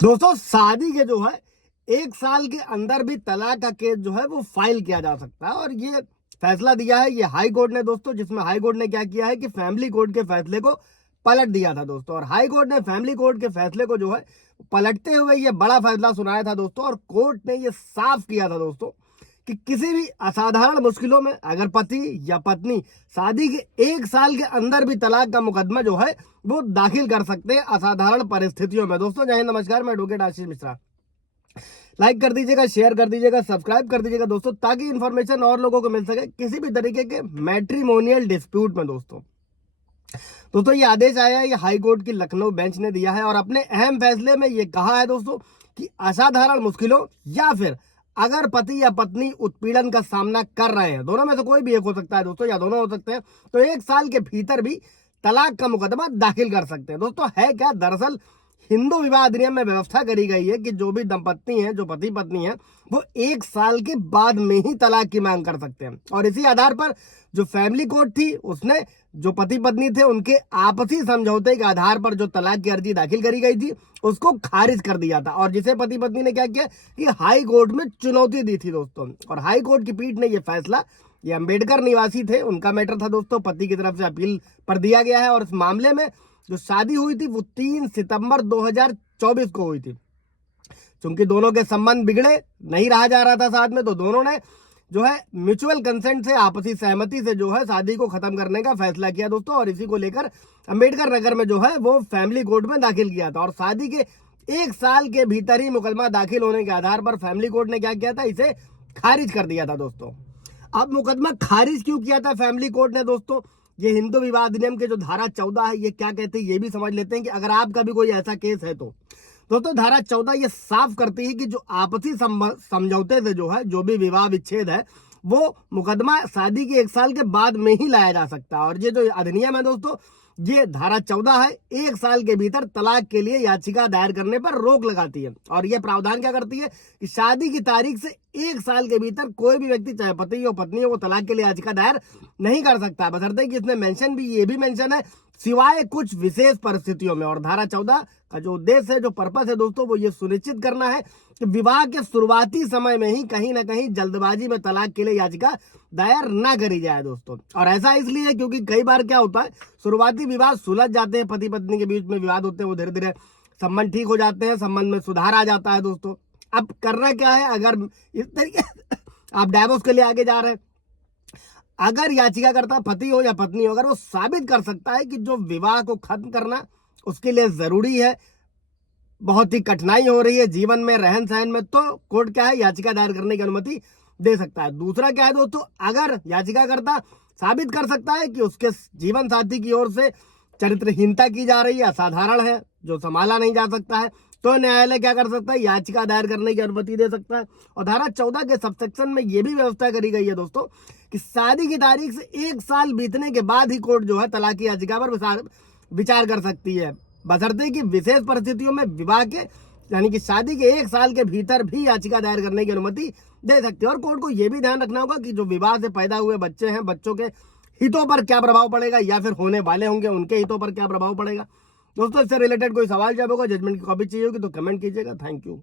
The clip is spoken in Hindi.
दोस्तों शादी के जो है 1 साल के अंदर भी तलाक का केस जो है वो फाइल किया जा सकता है। और ये फैसला दिया है ये हाई कोर्ट ने दोस्तों, जिसमें हाई कोर्ट ने क्या किया है कि फैमिली कोर्ट के फैसले को पलट दिया था दोस्तों। और हाई कोर्ट ने फैमिली कोर्ट के फैसले को जो है पलटते हुए ये बड़ा फैसला सुनाया था दोस्तों। और कोर्ट ने ये साफ किया था दोस्तों कि किसी भी असाधारण मुश्किलों में अगर पति या पत्नी शादी के 1 साल के अंदर भी तलाक का मुकदमा जो है वो दाखिल कर सकते हैं असाधारण परिस्थितियों में। दोस्तों जय हिंद, नमस्कार, मैं एडवोकेट आशीष मिश्रा। लाइक कर दीजिएगा, शेयर कर दीजिएगा, सब्सक्राइब कर दीजिएगा दोस्तों, ताकि इन्फॉर्मेशन और लोगों को मिल सके किसी भी तरीके के मैट्रिमोनियल डिस्प्यूट में। दोस्तों ये आदेश आया है, ये हाई कोर्ट की लखनऊ बेंच ने दिया है और अपने अहम फैसले में ये कहा है दोस्तों कि असाधारण मुश्किलों या फिर अगर पति या पत्नी उत्पीड़न का सामना कर रहे हैं, दोनों में से कोई भी एक हो सकता है दोस्तों, या दोनों हो सकते हैं, तो 1 साल के भीतर भी तलाक का मुकदमा दाखिल कर सकते हैं। दोस्तों है क्या, दरअसल हिंदू विवाह अधिनियम में व्यवस्था करी गई है कि जो भी दंपत्ति हैं, जो पति पत्नी हैं, वो 1 साल के बाद में ही तलाक की मांग कर सकते हैं। और इसी आधार पर जो फैमिली कोर्ट थी उसने जो पति पत्नी थे उनके आपसी समझौते के आधार पर जो तलाक की अर्जी दाखिल करी गई थी उसको खारिज कर दिया था। और जिसे पति पत्नी ने क्या किया कि हाई कोर्ट में चुनौती दी थी दोस्तों। और हाई कोर्ट की पीठ ने यह फैसला, ये अंबेडकर निवासी थे, उनका मैटर था दोस्तों, पति की तरफ से अपील पर दिया गया है। और इस मामले में जो शादी हुई थी वो 3 सितंबर 2024 को हुई थी। क्योंकि दोनों के संबंध बिगड़े, नहीं रहा जा रहा था साथ में, तो दोनों ने जो है म्यूचुअल कंसेंट से, आपसी सहमति से जो है शादी को खत्म करने का फैसला किया दोस्तों। और इसी को लेकर अंबेडकर नगर में जो है वो फैमिली कोर्ट में दाखिल किया था। और शादी के 1 साल के भीतर ही मुकदमा दाखिल होने के आधार पर फैमिली कोर्ट ने क्या किया था, इसे खारिज कर दिया था दोस्तों। अब मुकदमा खारिज क्यों किया था फैमिली कोर्ट ने दोस्तों, ये हिंदू विवाह अधिनियम के जो धारा 14 है ये क्या कहते हैं ये भी समझ लेते हैं कि अगर आपका भी कोई ऐसा केस है तो। दोस्तों धारा 14 ये साफ करती है कि जो आपसी समझौते से जो है, जो भी विवाह विच्छेद है, वो मुकदमा शादी के 1 साल के बाद में ही लाया जा सकता है। और ये जो अधिनियम है दोस्तों, ये धारा 14 है, 1 साल के भीतर तलाक के लिए याचिका दायर करने पर रोक लगाती है। और यह प्रावधान क्या करती है कि शादी की तारीख से 1 साल के भीतर कोई भी व्यक्ति, चाहे पति हो पत्नी हो, वो तलाक के लिए याचिका दायर नहीं कर सकता, बशर्ते कि इसमें मेंशन भी, ये भी मेंशन है, सिवाय कुछ विशेष परिस्थितियों में। और धारा 14 का जो उद्देश्य है, जो पर्पस है दोस्तों, वो ये सुनिश्चित करना है कि विवाह के शुरुआती समय में ही कहीं ना कहीं जल्दबाजी में तलाक के लिए याचिका दायर ना करी जाए दोस्तों। और ऐसा इसलिए क्योंकि कई बार क्या होता है, शुरुआती विवाद सुलझ जाते हैं, पति पत्नी के बीच में विवाद होते हैं, वो धीरे धीरे संबंध ठीक हो जाते हैं, संबंध में सुधार आ जाता है दोस्तों। अब करना क्या है, अगर इस तरीके आप डाइवोर्स के लिए आगे जा रहे हैं, अगर याचिकाकर्ता पति हो या पत्नी हो, अगर वो साबित कर सकता है कि जो विवाह को खत्म करना उसके लिए जरूरी है, बहुत ही कठिनाई हो रही है जीवन में, रहन सहन में, तो कोर्ट क्या है, याचिका दायर करने की अनुमति दे सकता है। दूसरा क्या है दोस्तों, अगर याचिकाकर्ता साबित कर सकता है कि उसके जीवन साथी की ओर से चरित्रहीनता की जा रही है, असाधारण है, जो संभाला नहीं जा सकता है, तो न्यायालय क्या कर सकता है, याचिका दायर करने की अनुमति दे सकता है। और धारा 14 के सबसेक्शन में यह भी व्यवस्था करी गई है दोस्तों कि शादी की तारीख से 1 साल बीतने के बाद ही कोर्ट जो है तलाक की याचिका पर विचार कर सकती है, बशर्ते कि विशेष परिस्थितियों में विवाह के, यानी कि शादी के 1 साल के भीतर भी याचिका दायर करने की अनुमति दे सकती है। और कोर्ट को यह भी ध्यान रखना होगा कि जो विवाह से पैदा हुए बच्चे हैं, बच्चों के हितों पर क्या प्रभाव पड़ेगा, या फिर होने वाले होंगे उनके हितों पर क्या प्रभाव पड़ेगा। दोस्तों इससे रिलेटेड कोई सवाल जब होगा, जजमेंट की कॉपी चाहिए होगी तो कमेंट कीजिएगा। Thank you.